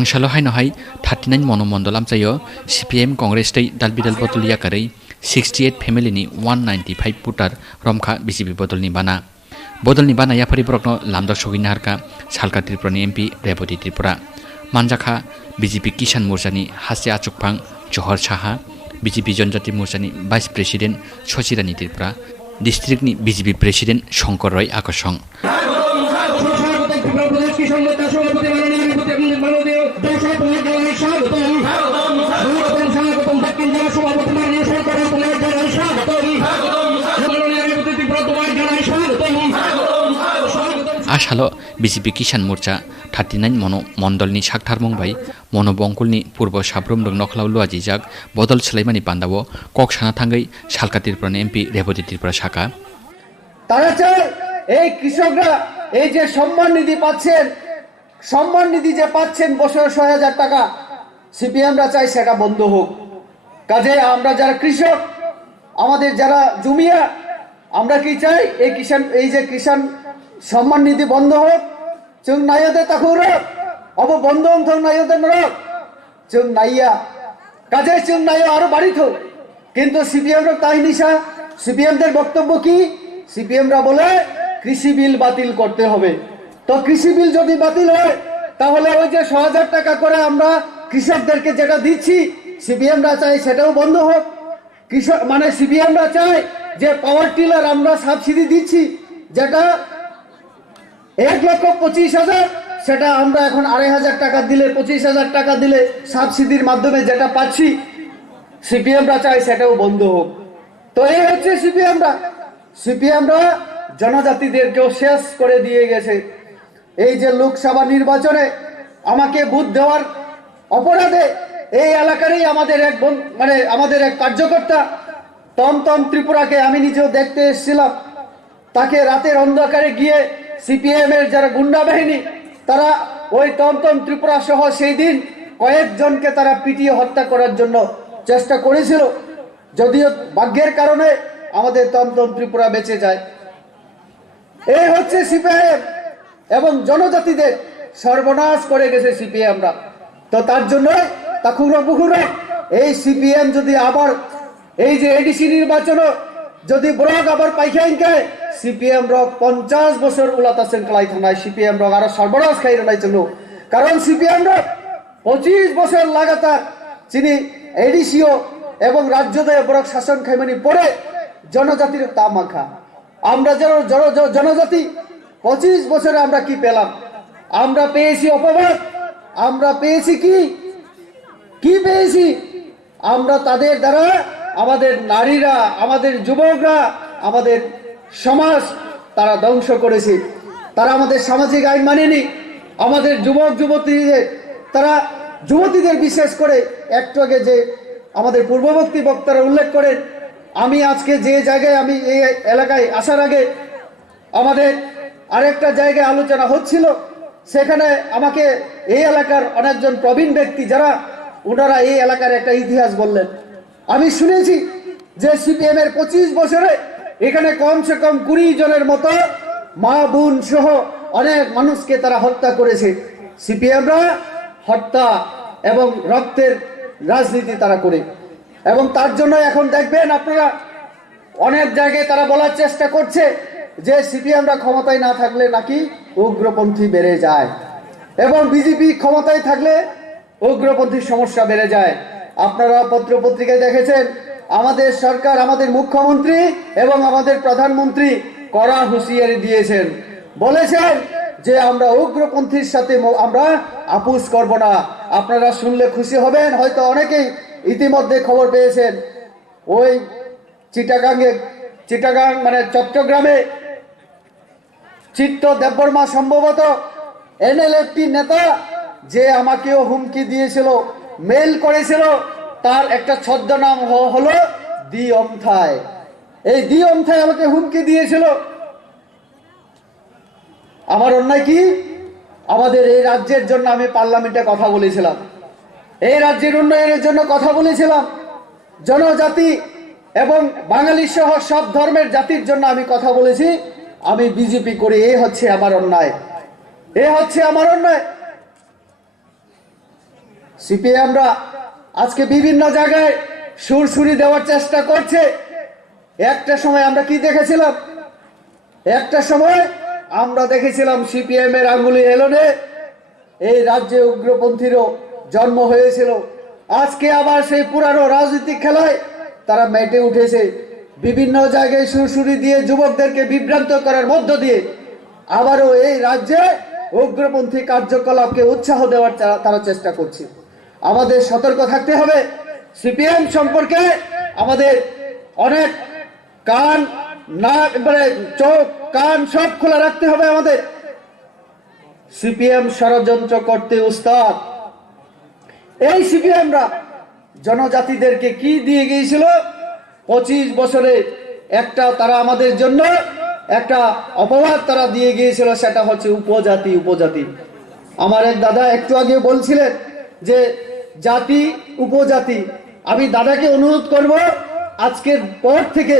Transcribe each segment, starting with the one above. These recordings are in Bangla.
Tangshalo hai no hai 39 monomondol Amchaio CPIM Congress tei Dalbidal Bodol Yakarwi 68 family ni 195 putar Romkha BJP Bodolni Bana Bodolni Bana yapari brokno lamdak sogina harka salka Tripura ni MP Reboti Tripura Manjakha BJP Kisan Morcha ni Hasya Achukphang Johor Saha BJP Jonjati Morcha ni Vice President Sochirani Tripura District ni BJP President Shankar Roy Akosong Ashalo BJP Kisan Morcha 39 mono mondolni saktarmong bai mono Bankul purbo sabrum rong nokhlaw luajijak Bodol Selaimani Pandawo kok sana thangai salka Tripura MP Reboti Tripura Shaka তারা চায় এই কৃষকরা এই যে সম্মান নিধি পাচ্ছেন সম্মান নিধি যে পাচ্ছেন বছরে ৬০০০ টাকা সিপিএমরা চাই সেটা বন্ধ হোক কাজে আমরা যারা কৃষক আমাদের যারা জমিয়া আমরা কি চাই এই যে কিষাণ সম্মান নিধি বন্ধ হোক जों नायोदे ताखुरो अब बंद अंथं नायोदे नरक जों नाइया काजे जों नायो आरो बाड़िथो किन्तु सीपीएम रा ताई निशा सीपीएम দের বক্তব্য কি सीपीएम রা বলে কৃষি বিল বাতিল করতে হবে তো কৃষি বিল যদি বাতিল হয় তাহলে ওই যে ৬০০০ টাকা করে আমরা কৃষকদেরকে যেটা দিচ্ছি सीपीएम রা চাই সেটাও বন্ধ হোক কৃষক মানে सीपीएम রা চাই যে পাওয়ার টিলার আমরা সাবসিডি দিচ্ছি যেটা ১,২৫,০০০ সেটা আমরা এখন ২৫০০ টাকা দিলে ২৫০০০ টাকা দিলে সাবসিডির মাধ্যমে যেটা পাচ্ছি সিপিএম রা চাই সেটাও বন্ধ হোক তো এই হচ্ছে সিপিএম রা জনজাতিদেরকেও শেষ করে দিয়ে গেছে এই যে লোকসভা নির্বাচনে আমাকে ভোট দেওয়ার অপরাধে এই এলাকারই আমাদের এক কার্যকর্তা তমতম ত্রিপুরাকে আমি নিজেও দেখতে এসেছিলাম তাকে রাতের অন্ধকারে গিয়ে सीपीएम এর যারা গুন্ডা বাহিনী তারা ওই তমতম ত্রিপুরা সহ সেই দিন কয়েকজনকে তারা পিটিয়ে হত্যা করার জন্য চেষ্টা করেছিল যদিও ভাগ্যের কারণে আমাদের তমতম ত্রিপুরা বেঁচে যায় এই হচ্ছে সিপিআইএম এবং জনজাতিদের সর্বনাশ করে গেছে সিপিএম রা তো তার জন্য তাকুরা এই সিপিএম যদি আবার এই যে এডিসি নির্বাচন যদি ব্রক আবার পাইখাইনকে सीपीएम रक 50 বছর উলাতাছেন কলাই থানায় सीपीएम रक আর সর্বনাশ খাইরা নাই জন্য কারণ सीपीएम रक 25 বছর লাগাতার চিনি এডিসিও এবং রাজ্যদয় ব্রক শাসন খাইমানি পরে জনজাতির তামাখা আমরা জনজাতি 25 বছরে আমরা কি পেলাম আমরা পেয়েছি অপবাদ আমরা পেয়েছি কি পেয়েছি আমরা তাদের দ্বারা আমাদের নারীরা আমাদের যুবকরা আমাদের সমাজ তারা ধ্বংস করেছে তারা আমাদের সামাজিক আইন মানেনি আমাদের যুবক যুবতীদের তারা যুবতীদের বিশেষ করে একটু আগে যে আমাদের পূর্ববর্তী বক্তারা উল্লেখ করেন আমি আজকে যে জায়গায় আমি এই এলাকায় আসার আগে আমাদের আরেকটা জায়গায় আলোচনা হচ্ছিল সেখানে আমাকে এই এলাকার অনেকজন প্রবীণ ব্যক্তি যারা ওনারা এই এলাকার একটা ইতিহাস বললেন আমি শুনেছি যে সিপিএম এর 25 বছরে এখানে কমসে কম 20 জনের মতো মা বোন সহ অনেক মানুষকে তারা হত্যা করেছে সিপিএম রা হত্যা এবং রক্তের রাজনীতি তারা করে এবং তার জন্য এখন দেখবেন আপনারা অনেক জায়গায় তারা বলার চেষ্টা করছে যে সিপিএম রা ক্ষমতায় না থাকলে নাকি উগ্রপন্থী বেড়ে যায় এবং বিজেপি ক্ষমতায় থাকলে উগ্রপন্থীর সমস্যা বেড়ে যায় আপনারা পত্র পত্রিকায় দেখেছেন আমাদের সরকার আমাদের মুখ্যমন্ত্রী এবং আমাদের প্রধানমন্ত্রী কড়া হুঁশিয়ারি দিয়েছেন বলেছেন যে আমরা উগ্রপন্থীর সাথে আমরা আপোষ করব না আপনারা শুনলে খুশি হবেন হয়তো অনেকেই ইতিমধ্যে খবর পেয়েছেন ওই চিটাগাং মানে চট্টগ্রামে চিত্ত দেববর্মা সম্ভবত এনএলএফটি নেতা যে আমাকেও হুমকি দিয়েছিল মেল করেছিল তার একটা ছদ্মনাম হলো দি অমথায় এই দি অমথায় আমাকে হুমকি দিয়েছিল আমার অন্যায় কি আমাদের এই রাজ্যের জন্য আমি পার্লামেন্টে কথা বলেছিলাম এই রাজ্যের উন্নয়নের জন্য কথা বলেছিলাম জনজাতি এবং বাঙালি সহ সব ধর্মের জাতির জন্য আমি কথা বলেছি আমি বিজেপি করি এই হচ্ছে আমার অন্যায় সিপিএমরা আজকে বিভিন্ন জায়গায় সুরসুরি দেওয়ার চেষ্টা করছে। একটা সময় আমরা কি দেখেছিলাম? একটা সময় আমরা দেখেছিলাম সিপিএম এর আঙ্গুলি হেলনে এই রাজ্যে উগ্রপন্থীরও জন্ম হয়েছিল। আজকে আবার সেই পুরানো রাজনৈতিক খেলায় তারা মেতে উঠেছে। বিভিন্ন জায়গায় সুরসুরি দিয়ে যুবকদেরকে বিভ্রান্ত করার মধ্য দিয়ে আবারও এই রাজ্যে উগ্রপন্থী কার্যকলাপকে উৎসাহ দেওয়ার তারা চেষ্টা করছে। আমাদের সতর্ক থাকতে হবে। সিপিএম সম্পর্কে আমাদের অনেক কান নাক মানে চোখ কান সব খোলা রাখতে হবে আমাদের। সিপিএম ষড়যন্ত্র করতে উস্তাদ। এই সিপিএমরা জনজাতিদেরকে কি দিয়ে গিয়েছিল? 25 বছরে একটা তারা আমাদের জন্য একটা অপবাদ তারা দিয়ে গিয়েছিল, সেটা হচ্ছে উপজাতি। উপজাতি আমার এক দাদা একটু আগে বলছিলেন যে জাতি উপজাতি। আমি দাদাকে অনুরোধ করব আজকের পর থেকে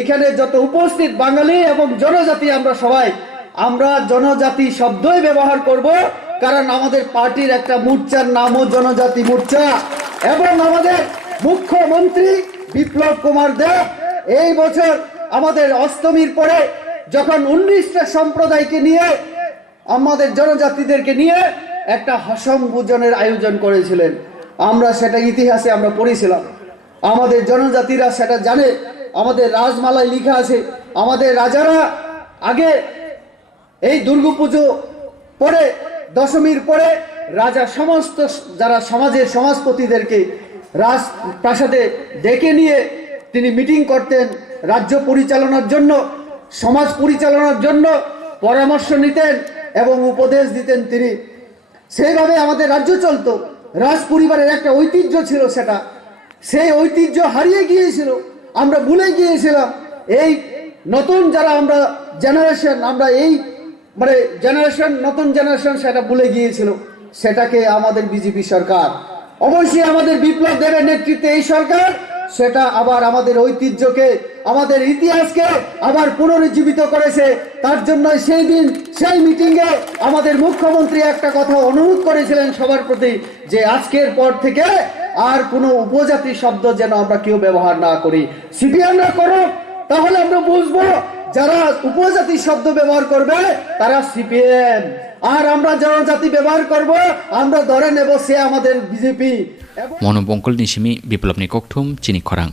এখানে যত উপস্থিত বাঙালি এবং জনজাতি আমরা সবাই আমরা জনজাতি শব্দই ব্যবহার করব, কারণ আমাদের পার্টির একটা মোর্চার নামও জনজাতি মোর্চা। এবং আমাদের মুখ্যমন্ত্রী বিপ্লব কুমার দেব এই বছর আমাদের অষ্টমীর পরে যখন 19টা সম্প্রদায়কে নিয়ে আমাদের জনজাতিদেরকে নিয়ে একটা সম্মেলনের আয়োজন করেছিলেন। আমরা সেটা ইতিহাসে আমরা পড়েছিলাম। আমাদের জনজাতিরা সেটা জানে। আমাদের রাজমালায় লেখা আছে আমাদের রাজারা আগে এই দুর্গাপুজো পরে দশমীর পরে রাজা সমস্ত যারা সমাজের সমাজপতিদেরকে রাজপ্রাসাদে ডেকে নিয়ে তিনি মিটিং করতেন, রাজ্য পরিচালনার জন্য সমাজ পরিচালনার জন্য পরামর্শ নিতেন এবং উপদেশ দিতেন তিনি। সেইভাবে আমাদের রাজ্য চলতো। রাজ পরিবারের একটা ঐতিহ্য ছিল, সেটা সেই ঐতিহ্য হারিয়ে গিয়েছিল, আমরা ভুলে গিয়েছিলাম। এই নতুন যারা আমরা জেনারেশন আমরা এই মানে জেনারেশন নতুন জেনারেশন সেটা ভুলে গিয়েছিল। সেটাকে আমাদের বিজেপি সরকার অবশ্যই আমাদের বিপ্লব দেবের নেতৃত্বে এই সরকার সেটা আবার আমাদের ঐতিহ্যকে আমাদের ইতিহাসকে আবার পুনরুজ্জীবিত করেছে। তার জন্য সেই দিন সেই মিটিংয়ে আমাদের মুখ্যমন্ত্রী একটা কথা অনুরোধ করেছিলেন সবার প্রতি যে আজকের পর থেকে আর কোনো উপজাতি শব্দ যেন আমরা কেউ ব্যবহার না করি। সিপিএমরা করো, তাহলে আমরা বুঝবো যারা উপজাতি শব্দ ব্যবহার করবে তারা সিপিএম, আর আমরা জনজাতি ব্যবহার করব আমরা ধরে নেব সে আমাদের BJP. Manu Bankul ni simi biplop ni kokthum Chini Khorang.